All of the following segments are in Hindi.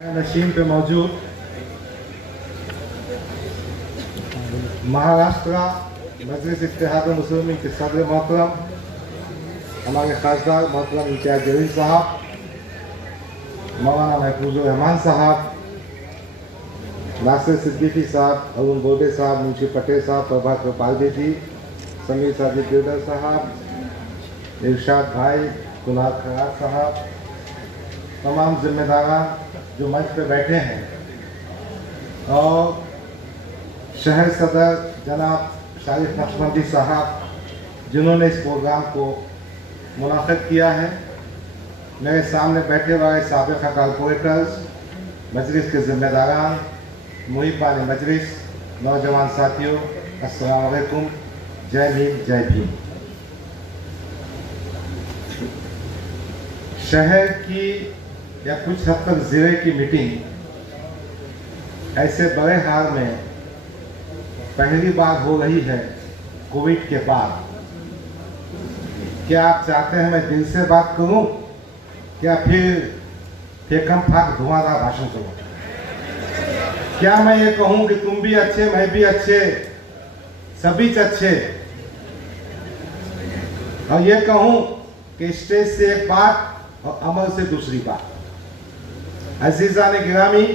नशीन पे मौजूद महाराष्ट्र मजलिस इत्तेहाद मुस्लिमीन के सदर मोहतरम, हमारे खासदार मोहतरम इम्तियाज जलील साहब, मौलाना महफूजुर रहमान साहब, नासिर सिद्दीकी साहब, अरुण बोडे साहब, मुंशी पटेल साहब, प्रभाकर पालदे जी, समीर साजिद बिल्डर साहब, इरशाद भाई, कुनाल खराज साहब, तमाम जिम्मेदारान जो मंच पे बैठे हैं, और शहर सदर जनाब शारिफ नक्शबंदी साहब जिन्होंने इस प्रोग्राम को मुनाक़िद किया है, मेरे सामने बैठे वाले साबिक़ कॉर्पोरेटर्स, मजलिस के ज़िम्मेदारान, मुहिबान मजलिस, नौजवान साथियों, अस्सलाम वालेकुम, जय भीम जय भीम। शहर की या कुछ हद तक ज़िले की मीटिंग ऐसे बड़े हाल में पहली बार हो रही है कोविड के बाद। क्या आप चाहते हैं मैं दिल से बात करूं या फिर फेकम फाक धुआंधार भाषण करूं? क्या मैं ये कहूं कि तुम भी अच्छे, मैं भी अच्छे, सभी अच्छे, और ये कहूं कि स्टेज से एक बात और अमल से दूसरी बात? अजीज़ान गिरामी,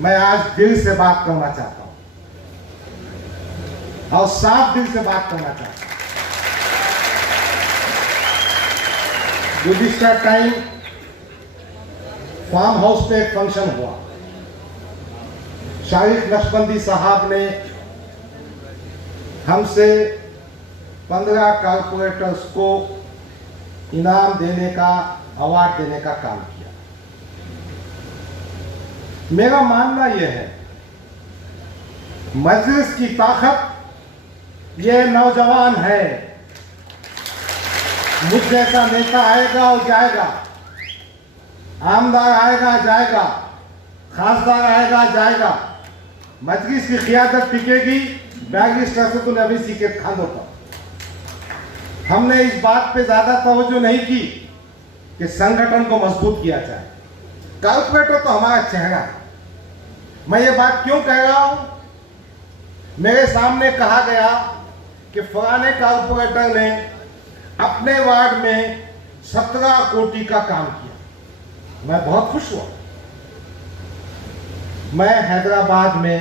मैं आज दिल से बात करना चाहता हूं और साफ दिल से बात करना चाहता हूं। गुज़िश्ता टाइम फार्म हाउस पे एक फंक्शन हुआ। शारिफ नक्शबंदी साहब ने हमसे 15 कॉर्पोरेटर्स को इनाम देने का, अवार्ड देने का काम किया। मेरा मानना यह है, मजलिस की ताकत ये नौजवान है। मुझ जैसा नेता आएगा और जाएगा, आमदार आएगा जाएगा, खासदार आएगा जाएगा, मजलिस की क़ियादत टिकेगी बैरिस्टर असदुल अवीसी के खानों पर। हमने इस बात पे ज्यादा तवज्जो नहीं की कि संगठन को मजबूत किया जाए। कॉर्पोरेटर तो हमारा चेहरा है। मैं ये बात क्यों कह रहा हूं? मेरे सामने कहा गया कि फलाने कॉर्पोरेटर ने अपने वार्ड में 17 कोटी का काम किया। मैं बहुत खुश हुआ। मैं हैदराबाद में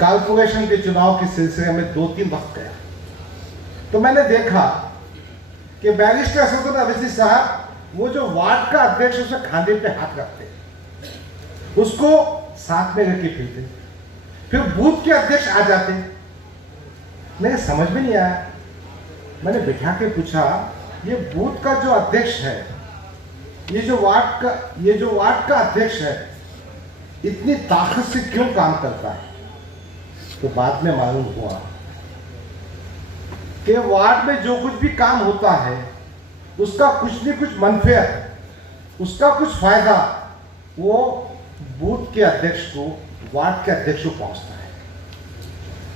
कॉर्पोरेशन के चुनाव के सिलसिले में 2-3 वक्त गया, तो मैंने देखा कि बैरिस्टर असदुल अवीसी साहब वो जो वार्ड का अध्यक्ष उसे खांधे पे हाथ रखते, उसको साथ में लेके फिरते, फिर बूथ के अध्यक्ष आ जाते। मेरे समझ में नहीं आया। मैंने बिठा के पूछा, ये बूथ का जो अध्यक्ष है, ये जो वार्ड का अध्यक्ष है, इतनी ताकत से क्यों काम करता है? तो बाद में मालूम हुआ कि वार्ड में जो कुछ भी काम होता है उसका कुछ न कुछ मनफियत, उसका कुछ फायदा वो बूथ के अध्यक्ष को, वार्ड के अध्यक्ष को पहुंचता है।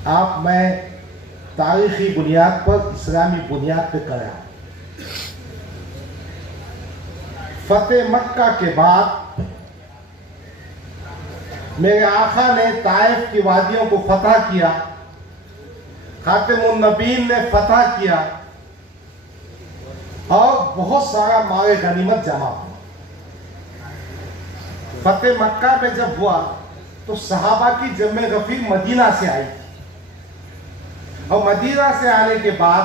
आप मैं तारीखी बुनियाद पर, इस्लामी बुनियाद पर कर रहा हूं। फतेह मक्का के बाद मेरे आका ने ताइफ की वादियों को फतह किया, खातिमुन नबीन ने फतह किया, और बहुत सारा माल गनीमत जमा हुआ। फतेह मक्का में जब हुआ तो सहाबा की जम्मे गफीर मदीना से आई, और मदीना से आने के बाद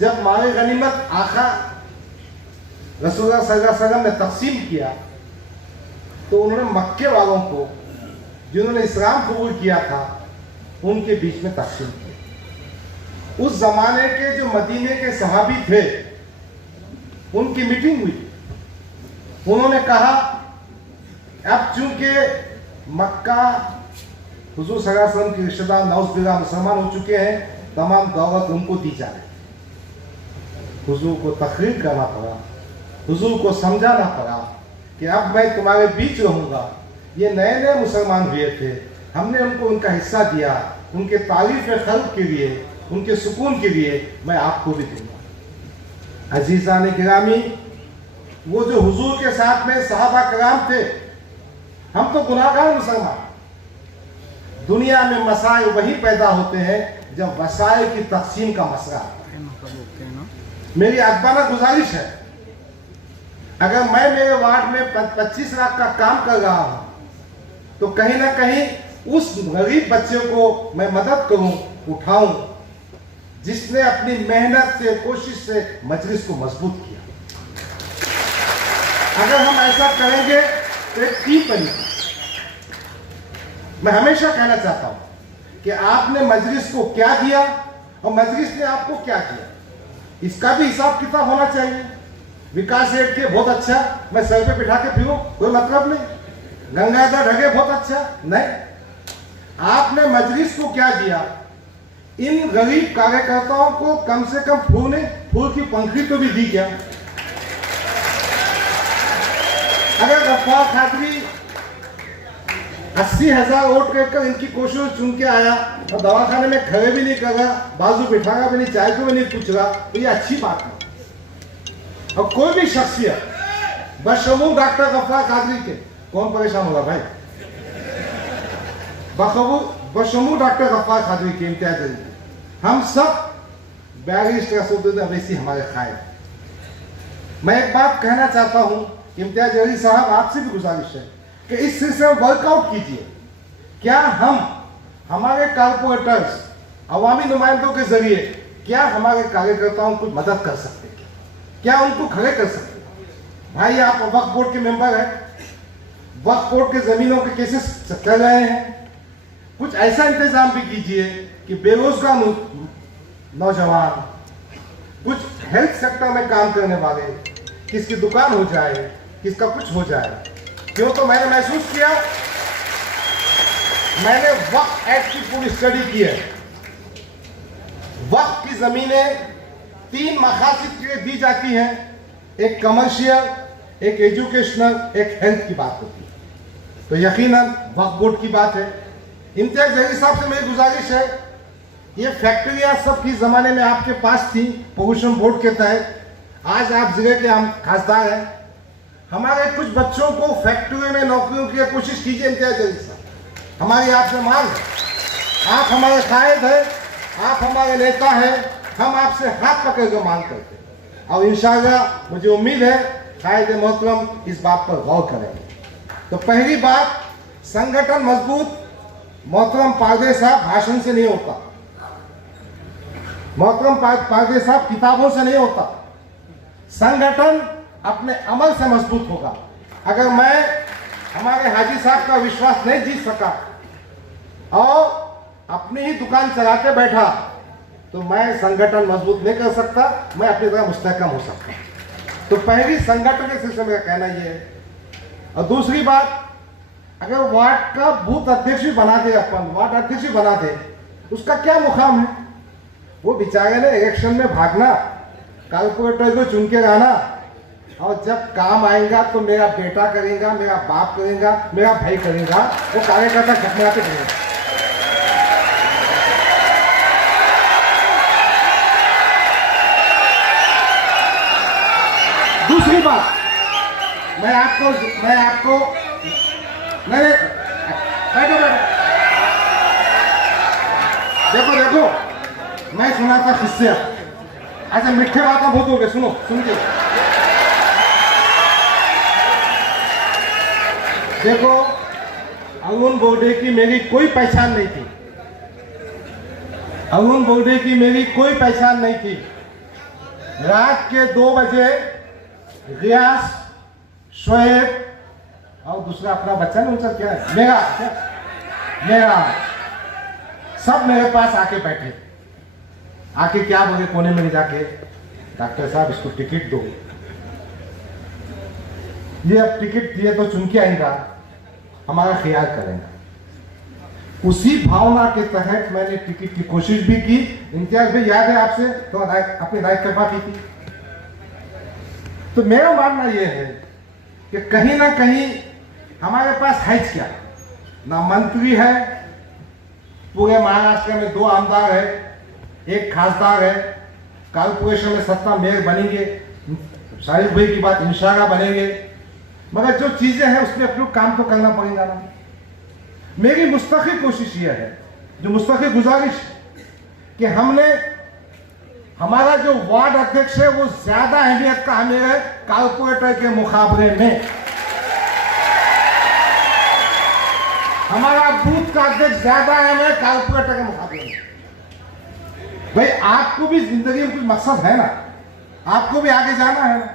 जब माल गनीमत आका रसूलुल्लाह सल्लल्लाहु अलैहि वसल्लम ने तकसीम किया, तो उन्होंने मक्के वालों को, जिन्होंने इस्लाम कबूल किया था, उनके बीच में तकसीम किया। उस जमाने के जो मदीने के सहाबी थे, उनकी मीटिंग हुई। उन्होंने कहा, अब चूंकि मक्का हुजूर सल्लल्लाहु अलैहि वसल्लम के रिश्तेदार नौज़बिल्लाह मुसलमान हो चुके हैं, तमाम दावत उनको दी जाए। हुजूर को तकरीर करना पड़ा, हुजूर को समझाना पड़ा कि अब मैं तुम्हारे बीच रहूंगा। ये नए नए मुसलमान हुए थे, हमने उनको उनका हिस्सा दिया, उनके तारीफ खल्क़ के लिए, उनके सुकून के लिए मैं आपको भी दूंगा। अजीज़ान गिरामी, वो जो हुजूर के साथ में सहाबा कराम थे, हम तो गुनाहगार मुसलमान। दुनिया में मसाइल वही पैदा होते हैं जब वसाइल की तकसीम का मसला आता है। मेरी अदबाना गुजारिश है, अगर मैं मेरे वार्ड में 25 लाख का काम कर रहा हूं तो कहीं ना कहीं उस गरीब बच्चे को मैं मदद करूं, उठाऊं, जिसने अपनी मेहनत से, कोशिश से मजलिस को मजबूत किया। अगर हम ऐसा करेंगे तो एक टीम बनेगी। मैं हमेशा कहना चाहता हूं कि आपने मजलिस को क्या दिया और मजलिस ने आपको क्या किया, इसका भी हिसाब किताब होना चाहिए। विकास रेट के बहुत अच्छा, मैं सर पे बिठा के फिरूं, कोई मतलब नहीं। गंगाधर ढगे बहुत अच्छा, नहीं। आपने मजलिस को क्या दिया? इन गरीब कार्यकर्ताओं को कम से कम फूल की पंखुड़ी तो भी दी क्या? अगर गफ्फार कादरी 80,000 वोट कहकर इनकी कोशिश चुन के आया और दवाखाने में खड़े भी नहीं कर रहा, बाजू बिठागा भी नहीं, चाय को भी नहीं पूछ रहा, तो ये अच्छी बात है। और कोई भी शख्सियत बशमूल डॉक्टर गफ्फार कादरी के, कौन परेशान होगा भाई? बशमूल डॉक्टर गफ्फार कादरी के, इम्तियाज अली, हम सब बैरिस्टर असदुद्दीन अवैसी हमारे खाए। मैं एक बात कहना चाहता हूं, इम्तियाज अली साहब, आपसे भी गुजारिश है कि इस सिलसिले में वर्कआउट कीजिए। क्या हम हमारे कारपोरेटर्स, अवामी नुमाइंदों के जरिए क्या हमारे कार्यकर्ताओं को मदद कर सकते हैं? क्या उनको खड़े कर सकते हैं? भाई आप वक्फ बोर्ड के मेंबर हैं, वक्फ बोर्ड के जमीनों के केसेस चल रहे हैं, कुछ ऐसा इंतजाम भी कीजिए कि बेरोजगार नौजवान, कुछ हेल्थ सेक्टर में काम करने वाले, किसकी दुकान हो जाए, किसका कुछ हो जाए। क्यों? तो मैंने महसूस किया, मैंने वक्फ एक्ट की पूरी स्टडी की है। वक्फ की जमीनें 3 मकासद के लिए दी जाती हैं, एक कमर्शियल, एक एजुकेशनल, एक हेल्थ की बात होती है। तो यकीनन वक्फ बोर्ड की बात है। इम्तियाज अली साहब से मेरी गुजारिश है, ये फैक्ट्रियां सब किस जमाने में आपके पास थी पोल्यूशन बोर्ड के तहत, आज आप जिले के हम खासदार हैं, हमारे कुछ बच्चों को फैक्ट्री में नौकरियों की कोशिश कीजिए। इम्तियाज अली साहब, हमारी आपसे मांग है, आप हमारे कायद हैं, आप हमारे नेता हैं, हम आपसे हाथ पकड़ कर मांग करते हैं और इंशाअल्लाह मुझे उम्मीद है कायद मोहतरम इस बात पर गौर करेंगे। तो पहली बात, संगठन मजबूत मोहतरम पारदे साहब भाषण से नहीं होता, मोहतरम पारदे साहब किताबों से नहीं होता, संगठन अपने अमल से मजबूत होगा। अगर मैं हमारे हाजी साहब का विश्वास नहीं जीत सका और अपनी ही दुकान चलाते बैठा तो मैं संगठन मजबूत नहीं कर सकता, मैं अपनी तरह मुस्तहकम हो सकता। तो पहली संगठन के सिलसिले में कहना यह है। और दूसरी बात, अगर वार्ड का बूथ अध्यक्ष भी बना दे, अपन वार्ड अध्यक्ष भी बना दे, उसका क्या मुकाम है? वो बेचारे ने इलेक्शन में भागना, कारपोरेटर को चुन के रहना, और जब काम आएगा तो मेरा बेटा करेगा, मेरा बाप करेगा, मेरा भाई करेगा, वो कार्यकर्ता खटमलाते करेगा। दूसरी बात, मैं आपको नहीं, देखो, मैं सुना था किस्से, ऐसे मीठे बातें बहुत हो गए, सुन के देखो, अरुण बोर्डे की मेरी कोई पहचान नहीं थी, अरुण बोर्डे की मेरी कोई पहचान नहीं थी। रात के 2 बजे रियाज, शोएब और दूसरा अपना बच्चा ना, उनका क्या है, मेरा सब मेरे पास आके बैठे, आके क्या बोले कोने में जाके, डॉक्टर साहब इसको टिकट दो, ये अब टिकट दिए तो चुन के आएगा, हमारा ख्याल करेंगे। उसी भावना के तहत मैंने टिकट की कोशिश भी की। इम्तियाज भी याद है आपसे, तो अपनी राय तफा की थी। तो मेरा मानना यह है कि कहीं ना कहीं हमारे पास है क्या, ना मंत्री है, पूरे महाराष्ट्र में 2 आमदार है, 1 खासदार है, कारपोरेशन में 7 मेयर बनेंगे, शाहिद भाई की बात इंशाल्लाह बनेंगे, मगर जो चीजें हैं उसमें अपने काम तो करना पड़ेगा ना। मेरी मुस्तकिल कोशिश यह है, जो मुस्तकिल गुजारिश है कि हमने हमारा जो वार्ड अध्यक्ष है वो ज्यादा अहमियत का हमें है कारपोरेटर के मुकाबले में। हमारा बूथ का अध्यक्ष ज्यादा अहम है कारपोरेटर के मुकाबले में। भाई आपको भी जिंदगी में कुछ मकसद है ना, आपको भी आगे जाना है ना,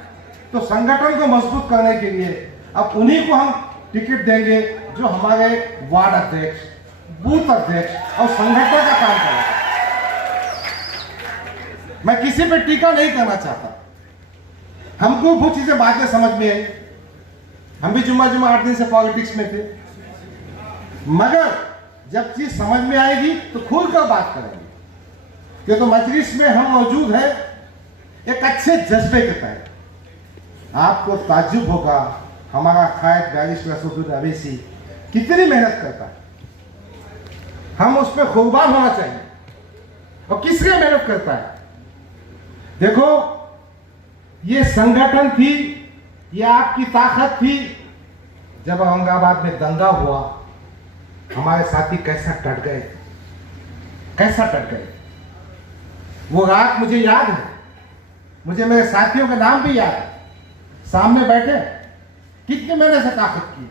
तो संगठन को मजबूत करने के लिए अब उन्हीं को हम टिकट देंगे जो हमारे वार्ड अध्यक्ष, बूथ अध्यक्ष और संगठन का काम करेगा। मैं किसी पे टीका नहीं करना चाहता, हमको वो चीजें बाद में समझ में आई। हम भी जुम्मा 8 दिन से पॉलिटिक्स में थे, मगर जब चीज समझ में आएगी तो खुलकर बात करेंगे। कि तो मजलिस में हम मौजूद हैं एक अच्छे जज्बे के तहत। आपको ताज्जुब होगा हमारा कायद बैरिस्टर असदुद्दीन अवैसी कितनी मेहनत करता है, हम उस पर कुर्बान होना चाहिए। और किस लिए मेहनत करता है? देखो, ये संगठन थी, ये आपकी ताकत थी। जब औरंगाबाद में दंगा हुआ, हमारे साथी कैसा डट गए, कैसा डट गए। वो रात मुझे याद है, मुझे मेरे साथियों के नाम भी याद है, सामने बैठे कितनी मैंने से ताकत की।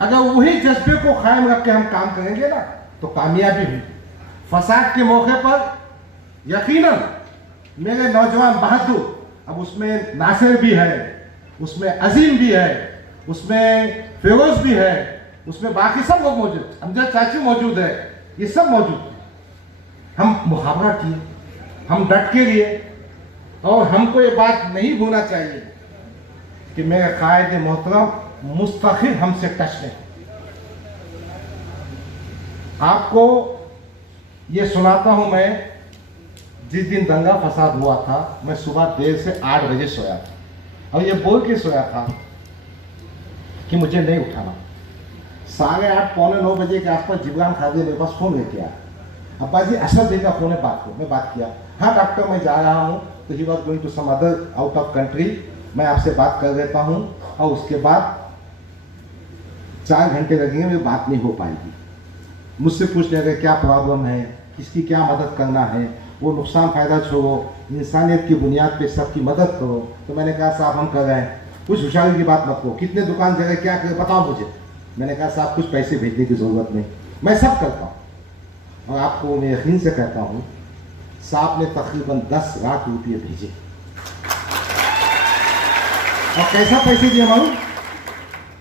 अगर वही जज्बे को कायम रख के हम काम करेंगे ना तो कामयाबी हुई। फसाद के मौके पर यकीनन मेरे नौजवान बहादुर, अब उसमें नासिर भी है, उसमें अजीम भी है, उसमें फिरोज भी है, उसमें बाकी सब लोग मौजूद, अमजद चाचू मौजूद है, ये सब मौजूद। हम मुहावरा किए, हम डट के लिए। और हमको ये बात नहीं भूलना चाहिए कि मेरे कायद मोहतरम मुस्तकिल हमसे टच नहीं। आपको ये सुनाता हूं, मैं जिस दिन दंगा फसाद हुआ था, मैं सुबह देर से 8 बजे सोया था और ये बोल के सोया था कि मुझे नहीं उठाना। 8:30 पौने 9 बजे के आसपास जिब्रान खादी मेरे पास फोन लेके आया, अब्बा जी अशरफ भाई का फोन है, बात करो। मैं बात किया, हाँ डॉक्टर मैं जा रहा हूँ, तो he was going to some other out of country, मैं आपसे बात कर लेता हूँ और उसके बाद 4 घंटे लगेंगे, मेरी बात नहीं हो पाएगी। मुझसे पूछ लेंगे क्या प्रॉब्लम है, किसकी क्या मदद करना है, वो नुकसान फ़ायदा छोड़ो, इंसानियत की बुनियाद पे सबकी मदद करो। तो मैंने कहा साहब हम कर रहे हैं, कुछ होशियारी की बात मत करो, कितने दुकान जगह क्या करे बताओ मुझे। मैंने कहा साहब कुछ पैसे भेजने की ज़रूरत नहीं, मैं सब करता हूँ। और आपको मैं यकीन से कहता हूँ, साहब ने तकरीबन 10 लाख रुपये भेजे। और कैसा पैसे दिए मालूम?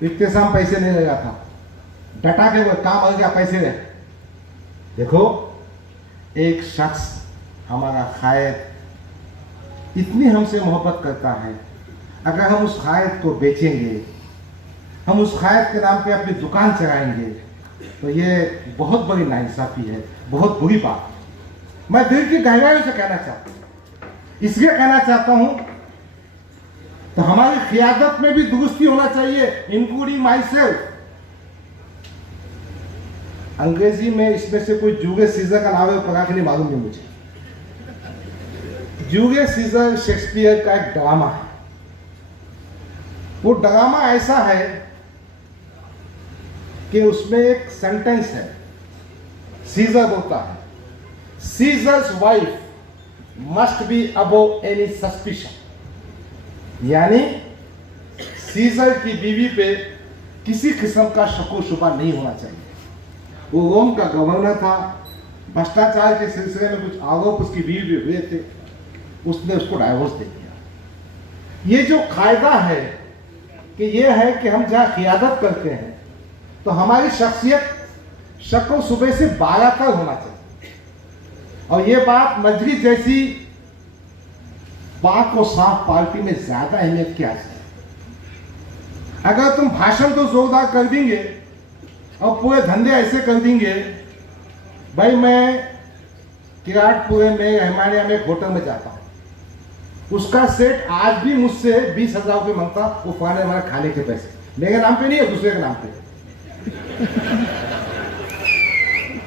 इख्तिसाम पैसे नहीं लगा था, डटा के वो काम आ गया, पैसे रहे। देखो, एक शख्स हमारा कायद इतनी हमसे मोहब्बत करता है, अगर हम उस कायद को बेचेंगे, हम उस कायद के नाम पे अपनी दुकान चलाएंगे, तो ये बहुत बड़ी नाइंसाफी है, बहुत बुरी बात है। मैं दिल की गहराइयों से कहना चाहता हूँ, इसलिए कहना चाहता हूँ तो हमारी क़ियादत में भी दुरुस्ती होना चाहिए, इंक्लूडिंग माई सेल्फ। अंग्रेजी में इसमें से कोई जूलियस सीजर का नाम है, पढ़ा के नहीं मालूम नहीं मुझे। जूलियस सीजर शेक्सपियर का एक ड्रामा है। वो ड्रामा ऐसा है कि उसमें एक सेंटेंस है, सीजर बोलता है, seizures wife must be above any suspicion, यानी सीजर की बीवी पे किसी किस्म का शको शुबा नहीं होना चाहिए। वो रोम का गवर्नर था, भ्रष्टाचार के सिलसिले में कुछ आरोप उसकी बीवी पे हुए थे, उसने उसको डाइवोर्स दे दिया। ये जो कायदा है कि ये है कि हम जहाँ क़ियादत करते हैं तो हमारी शख्सियत शक्ल सुबह से 12 तक होना चाहिए। और ये बात मजलिस जैसी बात को साफ पार्टी में ज्यादा अहमियत की हासिल है। अगर तुम भाषण तो जोरदार कर देंगे और पूरे धंधे ऐसे कर देंगे, भाई मैं किराटपुरे में रहमानिया में एक होटल में जाता हूँ, उसका सेट आज भी मुझसे 20,000 रुपये मांगता, वो फलाने हमारे खाने के पैसे मेरे नाम पे नहीं है, दूसरे के नाम पे।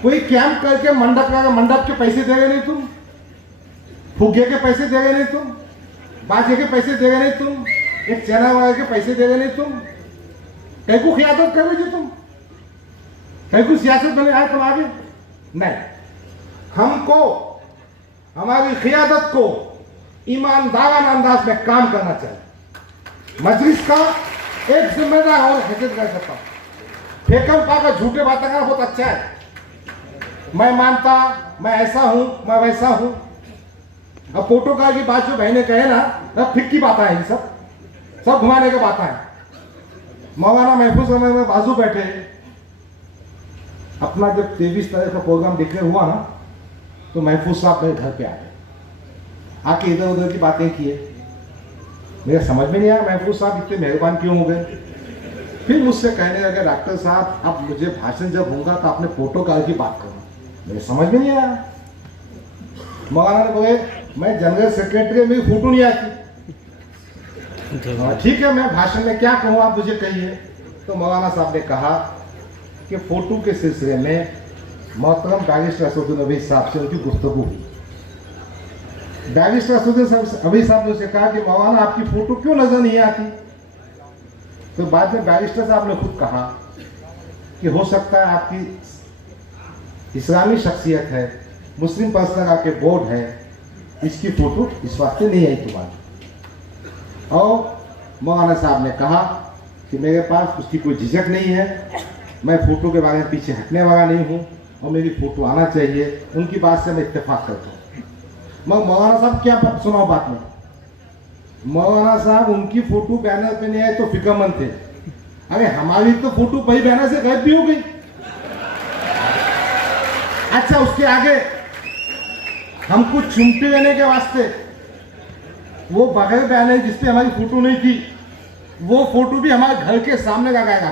कोई कैंप करके मंडप का मंडप के पैसे दे रहे नहीं तुम, फुग्गे के पैसे दे रहे नहीं तुम, बाजे के पैसे देगा नहीं तुम, एक चैनल वाले के पैसे देगा नहीं तुम, कहीं को खियादत कर लीजिए तुम, कहीं को सियासत बने आए तुम आगे नहीं। हमको हमारी खियादत को ईमानदाराना अंदाज में काम करना चाहिए। मजलिस का एक जिम्मेदार और हैसियत कर सकता हूं। फेकम पाकर झूठे बातें करना बहुत अच्छा है, मैं मानता, मैं ऐसा हूं, मैं वैसा हूं। अब प्रोटोकॉल की बात जो बहने कहे ना, अब फिक्की बातें हैं, सब घुमाने की बातें हैं। मौलाना महफूज अहमद में बाजू बैठे, अपना जब 23 तारीख का प्रोग्राम डिक्लेयर हुआ ना, तो महफूज साहब मेरे घर पे आ गए, आके इधर उधर की बातें किए। मेरा समझ में नहीं आया महफूज साहब इतने मेहरबान क्यों हो गए। फिर मुझसे कहने लगे डॉक्टर साहब अब मुझे भाषण जब होगा तो आपने प्रोटोकॉल की बात करो। मेरे समझ में नहीं आया। मौलाना ने बोले मैं जनरल सेक्रेटरी, मेरी फोटो नहीं आती। ठीक है, मैं भाषण में क्या कहूँ आप मुझे कहिए। तो मौलाना साहब ने कहा कि फोटो के सिलसिले में मोहतरम बैरिस्टर असदुद्दीन अवैसी साहब से उनकी गुफ्तगू हुई। बैरिस्टर असदुद्दीन अवैसी साहब ने उसे कहा कि मौलाना आपकी फोटो क्यों नजर नहीं आती। तो बाद में बैरिस्टर साहब ने खुद कहा कि हो सकता है आपकी इस्लामी शख्सियत है, मुस्लिम पर्सनल के बोर्ड है, इसकी फोटो इस वास्ते नहीं आई तुम्हारी। और मौलाना साहब ने कहा कि मेरे पास उसकी कोई झिझक नहीं है, मैं फोटो के बारे में पीछे हटने वाला नहीं हूँ और मेरी फोटो आना चाहिए। उनकी बात से मैं इत्तेफाक करता हूँ। मैं मौलाना साहब क्या बात सुनाओ बात में। मौलाना साहब उनकी फोटो बैनर पे नहीं आए तो फिक्रमंद थे, अरे हमारी तो फोटो वही बैनर से गायब भी हो गई। अच्छा, उसके आगे हमको चुमटे लेने के वास्ते वो बगैर बैनर जिसपे हमारी फोटो नहीं थी, वो फोटो भी हमारे घर के सामने लगाएगा।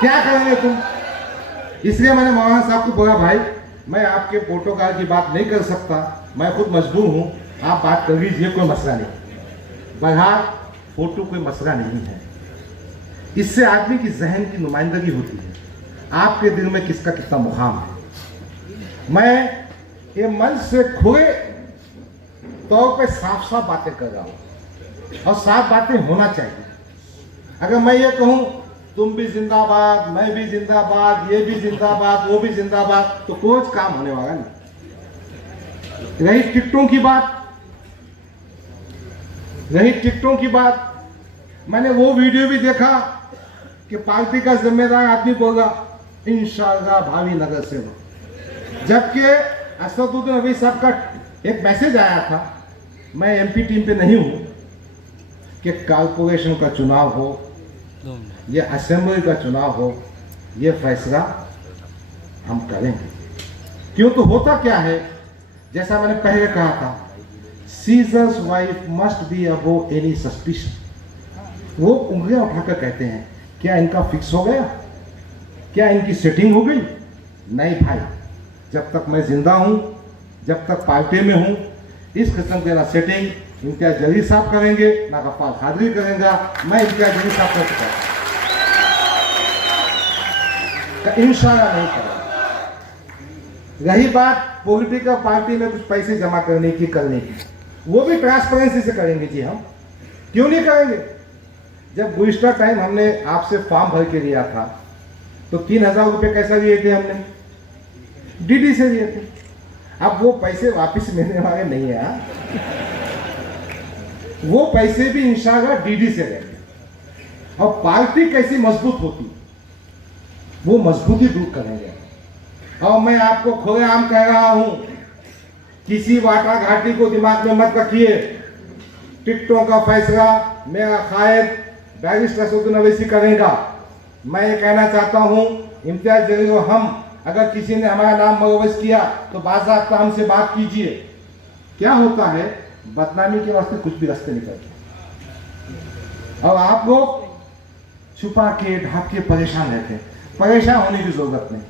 क्या करेंगे तुम। इसलिए मैंने मौलाना साहब को बोला भाई मैं आपके प्रोटोकॉल की बात नहीं कर सकता, मैं खुद मजबूर हूं, आप बात कर लीजिए, कोई मसला नहीं। बहरहाल फोटो कोई मसला नहीं है, इससे आदमी की जहन की नुमाइंदगी होती है, आपके दिल में किसका कितना मुकाम है। मैं ये मंच से खुले तौर पे साफ साफ बातें कर रहा हूं और साफ बातें होना चाहिए। अगर मैं ये कहूं तुम भी जिंदाबाद, मैं भी जिंदाबाद, ये भी जिंदाबाद, वो भी जिंदाबाद, तो कुछ काम होने वाला नहीं। रही टिकटों की बात, मैंने वो वीडियो भी देखा कि पार्टी का जिम्मेदार आदमी बोला इंशाअल्लाह भावी नगर सेवक, जबकि असदुद्दीन अवैसी साहब का एक मैसेज आया था, मैं एमपी टीम पे नहीं हूं, कि कारपोरेशन का चुनाव हो ये असेंबली का चुनाव हो, ये फैसला हम करेंगे। क्यों, तो होता क्या है, जैसा मैंने पहले कहा था, seizures wife must be above any suspicion. वो उंगलियां उठाकर कहते हैं क्या इनका फिक्स हो गया, क्या इनकी सेटिंग हो गई। नहीं भाई, जब तक मैं जिंदा हूं, जब तक पार्टी में हूं, इस किस्म के ना सेटिंग इम्तियाज जलील साहब करेंगे ना गफ्फार कादरी करेंगे, मैं इम्तियाज जलील साहब कर चुका हूं, इंशाल्लाह नहीं करेंगे। रही बात पॉलिटिकल पार्टी में कुछ पैसे जमा करने की, वो भी ट्रांसपेरेंसी से करेंगे जी। हम क्यों नहीं करेंगे। जब गुज़िश्ता टाइम हमने आपसे फॉर्म भर के लिया था तो 3000 रुपये कैसा लिए थे हमने, डीडी से लिए थे। अब वो पैसे वापस मिलने वाले नहीं है, वो पैसे भी इंशाल्लाह डीडी से लेंगे। और पार्टी कैसी मजबूत होती वो मजबूती दूर करेंगे। और मैं आपको खुलेआम कह रहा हूं, किसी वाटा घाटी को दिमाग में मत रखिए। टिकटों का फैसला मेरा कायद बैरिस्टर असदुद्दीन अवैसी करेगा। मैं ये कहना चाहता हूं, इम्तियाज जलील और हम, अगर किसी ने हमारा नाम मलवस किया तो बाज़ाब्ता हमसे बात कीजिए। क्या होता है, बदनामी के वास्ते कुछ भी रास्ते निकलते और आप लोग छुपा के ढाक के परेशान रहते हैं। परेशान होने की जरूरत नहीं।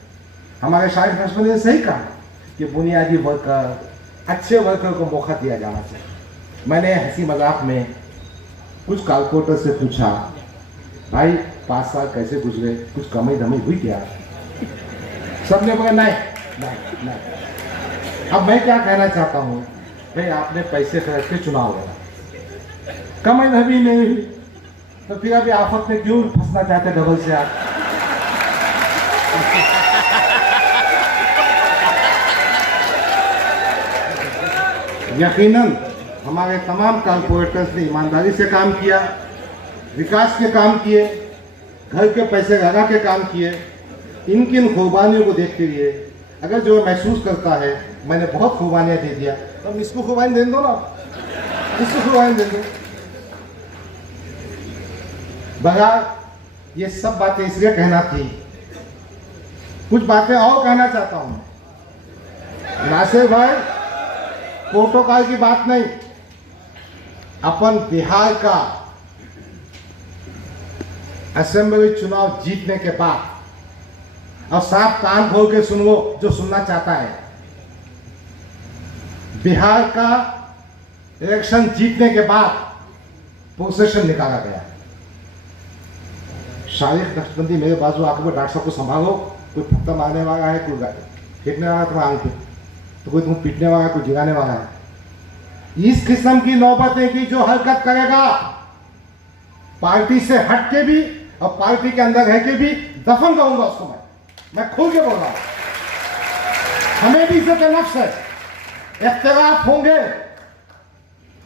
हमारे शायद हस्बैंड ने सही कहा कि बुनियादी वर्कर, अच्छे वर्कर को मौका दिया जाना चाहिए। मैंने हंसी मजाक में कुछ कारपोरेटर से पूछा, भाई 5 साल कैसे गुजरे, कुछ कमाई धमाई हुई क्या। सबने बोला नहीं। अब मैं क्या कहना चाहता हूँ, भाई आपने पैसे खर्च के चुनाव लड़ा, कमाई भी नहीं हुई, तो फिर अभी आफत में क्यों फंसना चाहते डबल से आप? यकीनन हमारे तमाम कारपोरेटर्स ने ईमानदारी से काम किया, विकास के काम किए, घर के पैसे लगा के काम किए। इनकी इन कुर्बानियों को देखते हुए अगर जो महसूस करता है मैंने बहुत कुर्बानियां दे दिया, तो इसको कुर्बानी दे दो ना, इसको कुर्बानी दे दो। बगैर ये सब बातें इसलिए कहना थी, कुछ बातें और कहना चाहता हूं। नासिर भाई, प्रोटोकॉल की बात नहीं, अपन बिहार का असेंबली चुनाव जीतने के बाद, और साफ कान खोल के सुन लो जो सुनना चाहता है, बिहार का इलेक्शन जीतने के बाद प्रोसेशन निकाला गया। शारीरिक नक्शबंदी मेरे बाजू आके डॉक्टर साहब को संभालो, कोई पत्थर मारने वाला है, कोई फेंकने वाला है तुम्हारे आगे पे, तो कोई तुम पीटने वाला है, कोई गिराने वाला है। इस किस्म की नौबतें की जो हरकत करेगा, पार्टी से हट के भी और पार्टी के अंदर रह के भी दफन करूंगा उसको। मैं खुल के बोल रहा हूं, हमें भी इज्जत नफ्स है। इख्तिलाफ होंगे,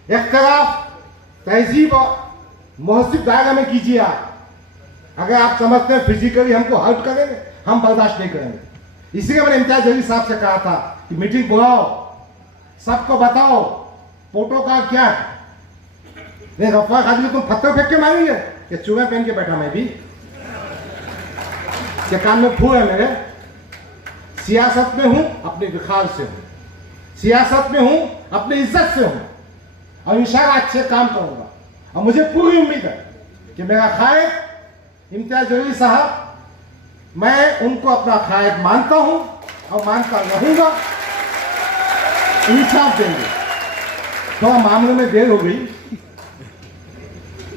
इख्तिलाफ तहजीब और महसिब दायरा में कीजिए आप। अगर आप समझते हैं फिजिकली हमको हर्ट करेंगे, हम बर्दाश्त नहीं करेंगे। इसीलिए मैंने इम्तियाज जलील साहब से कहा था कि मीटिंग बुलाओ, सबको बताओ प्रोटोकॉल क्या है। नहीं रफा खाली तुम पत्थर फेंक के मारेंगे कि चूहे पहन के बैठा मैं भी, क्या कान में फूल है मेरे? सियासत में हूं, अपने विखार से हूं, सियासत में हूं, अपनी इज्जत से हूं, और इंशाअल्लाह अच्छे काम करूंगा। और मुझे पूरी उम्मीद है कि मेरा कायद इम्तियाज जलील साहब, मैं उनको अपना कायद मानता हूं और मानता रहूंगा, इंसाफ देंगे। थोड़ा मामले में देर हो गई,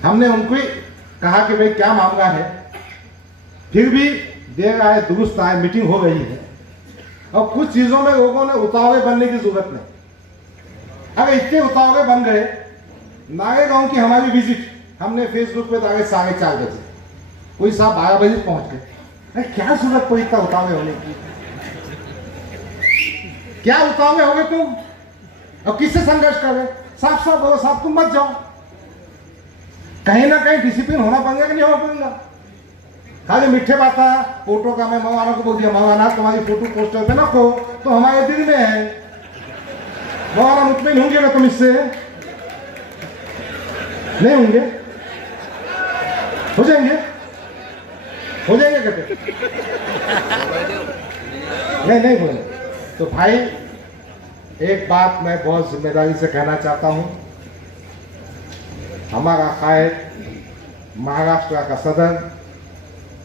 हमने उनको ही कहा कि भाई क्या मामला है, फिर भी देर आए दुरुस्त आए, मीटिंग हो गई है। और कुछ चीजों में लोगों ने उतावले बनने की जरूरत नहीं। अगर इतने उतावले बन गए, नागेगांव की हमारी विजिट हमने फेसबुक पे डाले 4:30 बजे, कोई साहब 12 बजे पहुंच गए। क्या जरूरत पड़ी इतना उतावले होने की? क्या उतावले हो गए तुम? और किससे संघर्ष कर रहे? साफ साफ बोलो साहब, तुम मत जाओ। कहीं ना कहीं डिसिप्लिन होना पड़ेगा कि नहीं होना पड़ेगा? खाली मीठे बाता फोटो का मैं मौलाना को बोल दिया, मौलाना तुम्हारी फोटो पोस्टर पे ना को, तो हमारे दिल में है। मौलाना मुतमिन होंगे ना तुम इससे? नहीं होंगे? हो जाएंगे? हो जाएंगे कहते? नहीं बोले। तो भाई एक बात मैं बहुत जिम्मेदारी से कहना चाहता हूं, हमारा कायद महाराष्ट्र का सदर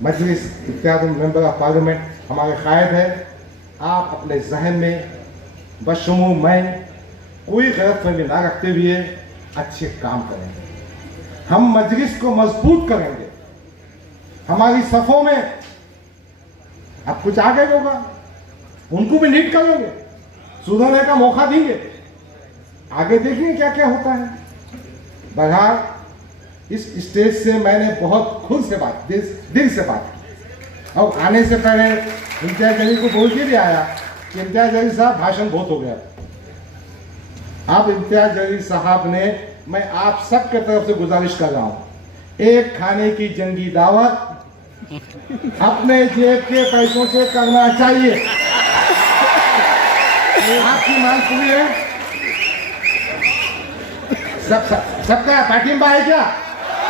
मजलिस इत्यादि मेंबर ऑफ पार्लियामेंट हमारे कायद है। आप अपने जहन में बशमू मैं कोई गलतफहमी ना रखते हुए अच्छे काम करेंगे। हम मजलिस को मजबूत करेंगे, हमारी सफों में अब कुछ आगे होगा, उनको भी नीट करेंगे, सुधरने का मौका देंगे, आगे देखेंगे क्या क्या होता है। बहरहाल इस स्टेज से मैंने बहुत खुद से बात, दिल से बात की। और आने से पहले इम्तियाज जलील को बोल के भी आया कि इम्तियाज जलील साहब भाषण बहुत हो गया। अब इम्तियाज जलील साहब ने, मैं आप सबके तरफ से गुजारिश कर रहा हूं, एक खाने की जंगी दावत अपने जेब के पैसों से करना चाहिए। आपकी मांग पूरी है? सबका पार्टिंबा है क्या?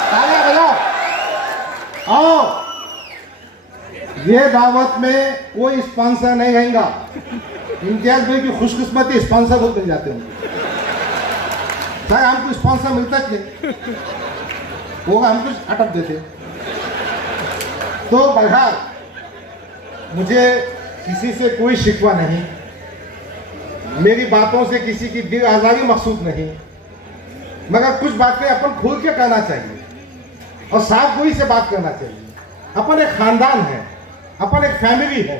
तालियां बजाओ। और ये दावत में कोई स्पॉन्सर नहीं रहेगा। इम्तियाज भाई की खुशकिस्मती स्पॉन्सर बहुत मिल जाते हैं। सर हमको स्पॉन्सर मिलता नहीं, वो हमको अटक देते। तो बहरहाल मुझे किसी से कोई शिकवा नहीं, मेरी बातों से किसी की दिल आजारी मकसूद नहीं, मगर कुछ बातें अपन खुल के करना चाहिए और साफ गोई से बात करना चाहिए। अपन एक खानदान है, अपन एक फैमिली है,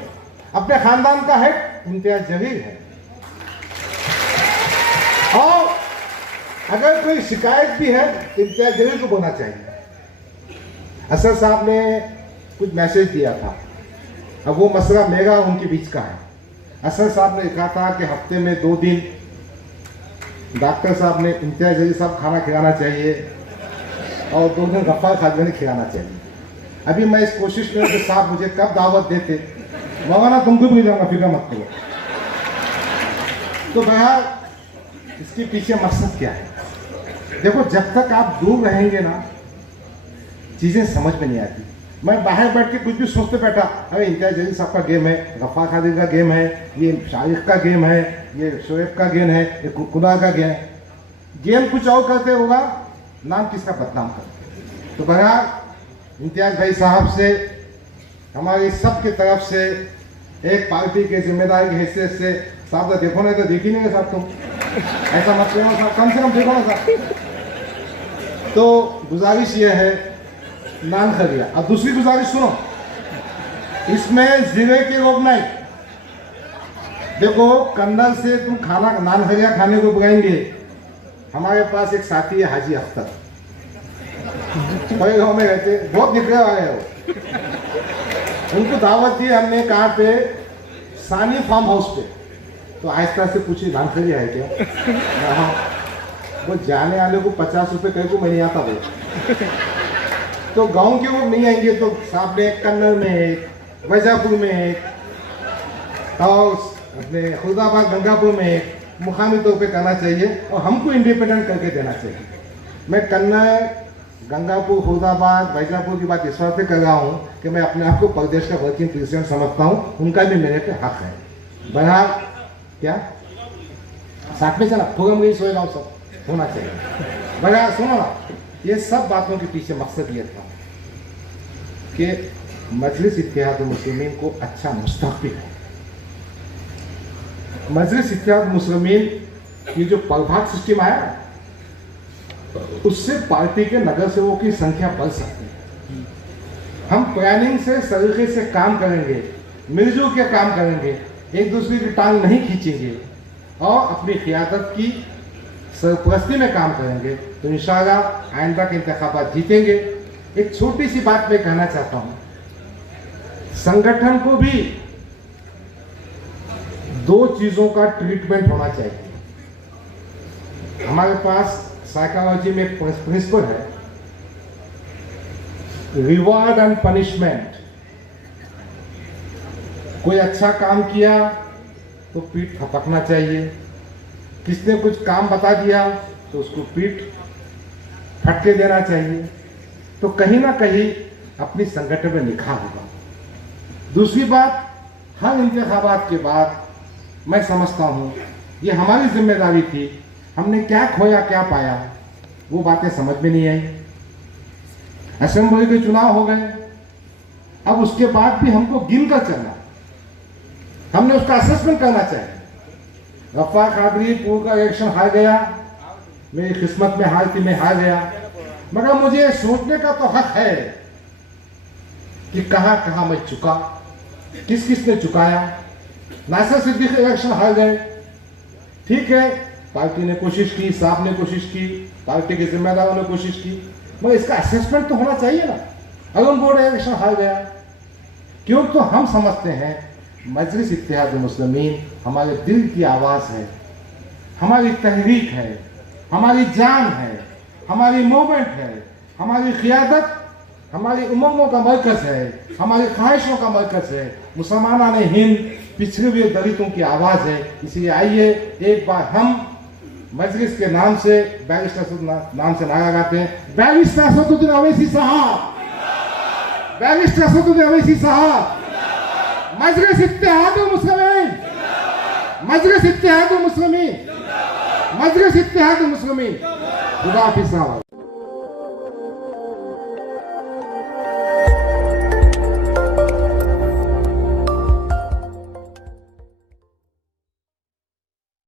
अपने खानदान का हेड इम्तियाज जलील है और अगर कोई शिकायत भी है तो इम्तियाज जलील को बोलना चाहिए। असद साहब ने कुछ मैसेज दिया था, अब वो मसला मेरा उनके बीच का है। असद साहब ने कहा था कि हफ्ते में 2 दिन डॉक्टर साहब ने इम्तियाज जलील साहब खाना खिलाना चाहिए और 2 दिन गफ्फार खादिमी ने खिलाना चाहिए। अभी मैं इस कोशिश में कि साहब मुझे कब दावत देते, मौलाना तुमको भी जाऊंगा, फिक्र मत करो। तो बहरहाल इसके पीछे मकसद क्या है? देखो, जब तक आप दूर रहेंगे ना, चीज़ें समझ में नहीं आती। मैं बाहर बैठ के कुछ भी सोचते बैठा, अरे इम्तियाज जलील साहब का गेम है, गफ्फार खादिमी का गेम है, ये शारिक का गेम है, ये शोएब का गेम है, ये कुनाल का गेम है। गेम कुछ और करते होगा, नाम किसका बदनाम करते। तो बहरहाल इम्तियाज भाई साहब से हमारी सब की तरफ से एक पार्टी के जिम्मेदार की हैसियत से, साहब तो देखो ना, तो देख ही नहीं साहब, तुम ऐसा मत करो साहब, कम से कम देखो ना साहब। तो गुजारिश ये है, नान खरिया। अब दूसरी गुजारिश सुनो, इसमें जीरे की रोक नहीं। देखो, कन्नल से तुम खाना नान खरिया खाने को बुलाएंगे। हमारे पास एक साथी है हाजी अख्तर, बड़े गाँव में रहते, बहुत निकले वाले हैं वो। उनको दावत दी हमने, कहाँ पे? सानी फार्म हाउस पे। तो आहिस्ता से पूछी, नान खरिया है क्या? हाँ। वो जाने वाले को 50 रुपये कहीं को मैं नहीं आता भाई। तो गांव के लोग नहीं आएंगे, तो साहब ने कन्नल में एक, वैजापुर में एक, और अपने खुदाबाद गंगापुर में एक मुकामी तौर पे करना चाहिए और हमको इंडिपेंडेंट करके देना चाहिए। मैं कन्नल, गंगापुर, खुदाबाद, वैजापुर की बात इस बात से कर रहा हूँ कि मैं अपने आप को प्रदेश का वर्किंग प्रेसिडेंट समझता हूँ, उनका भी मेरे पे हक है। बहरहाल क्या साथ में चला फोरम गई सोए गाँव सब होना चाहिए। बहरहाल सुनो ना, ये सब बातों के पीछे मकसद ये था कि मजलिस इत्तेहाद मुस्लिमीन को अच्छा मुस्तक़बिल है। मजलिस इत्तेहाद मुस्लिमीन की जो प्रभाग सिस्टम आया, उससे पार्टी के नगर सेवकों की संख्या बढ़ सकती है। हम प्लानिंग से, सलीके से काम करेंगे, मिलजुल के काम करेंगे, एक दूसरे की टांग नहीं खींचेंगे और अपनी क़ियादत की सरपरस्ती में काम करेंगे, तो इंशाअल्लाह आइंदा के इंतखाबात जीतेंगे। एक छोटी सी बात मैं कहना चाहता हूँ, संगठन को भी 2 चीज़ों का ट्रीटमेंट होना चाहिए। हमारे पास साइकोलॉजी में एक प्रिंसिपल है, रिवॉर्ड एंड पनिशमेंट। कोई अच्छा काम किया तो पीठ थपकना चाहिए, किसने कुछ काम बता दिया तो उसको पीठ फटके देना चाहिए, तो कहीं ना कहीं अपनी संगठन में निखार होगा। दूसरी बात, हर इंतखाबात के बाद मैं समझता हूँ ये हमारी जिम्मेदारी थी, हमने क्या खोया क्या पाया वो बातें समझ में नहीं आई। असेंबली के चुनाव हो गए, अब उसके बाद भी हमको गिन कर चलना, हमने उसका असेसमेंट करना चाहिए। गफ्फार खादिमी पूर्व का इलेक्शन हार गया, मेरी किस्मत में हार थी, मैं हार गया, मगर मुझे सोचने का तो हक है कि कहां कहां मैं चुका, किस किस ने चुकाया। नासिर सिद्दीकी इलेक्शन हार गए, ठीक है, पार्टी ने कोशिश की, साहब ने कोशिश की, पार्टी के जिम्मेदारों ने कोशिश की, मगर इसका असेसमेंट तो होना चाहिए ना। अगर बोर्ड इलेक्शन हार गया, क्यों? तो हम समझते हैं मजलिस इत्तेहाद मुस्लिमीन हमारे दिल की आवाज़ है, हमारी तहरीक है, हमारी जान है, हमारी मूवमेंट है, हमारी क़ियादत, हमारी उमंगों का मरकज़ है, हमारी ख्वाहिशों का मरकज़ है। मुसलमाना ने हिंद, पिछड़े हुए दलितों की आवाज़ है। इसलिए आइए एक बार हम मजलिस के नाम से, बैरिस्टर नाम से नारा गाते हैं, बैरिस्टर असदुद्दीन अवैसी साहब, बैरिस्टर असदुद्दीन अवैसी साहब, मजलिस इत्तेहाद मुस्लिमीन, मजलिस इत्तेहाद मुस्लिमीन, मजलिस इत्तेहाद मुस्लिमीन। खुदा हाफिज़ साहब।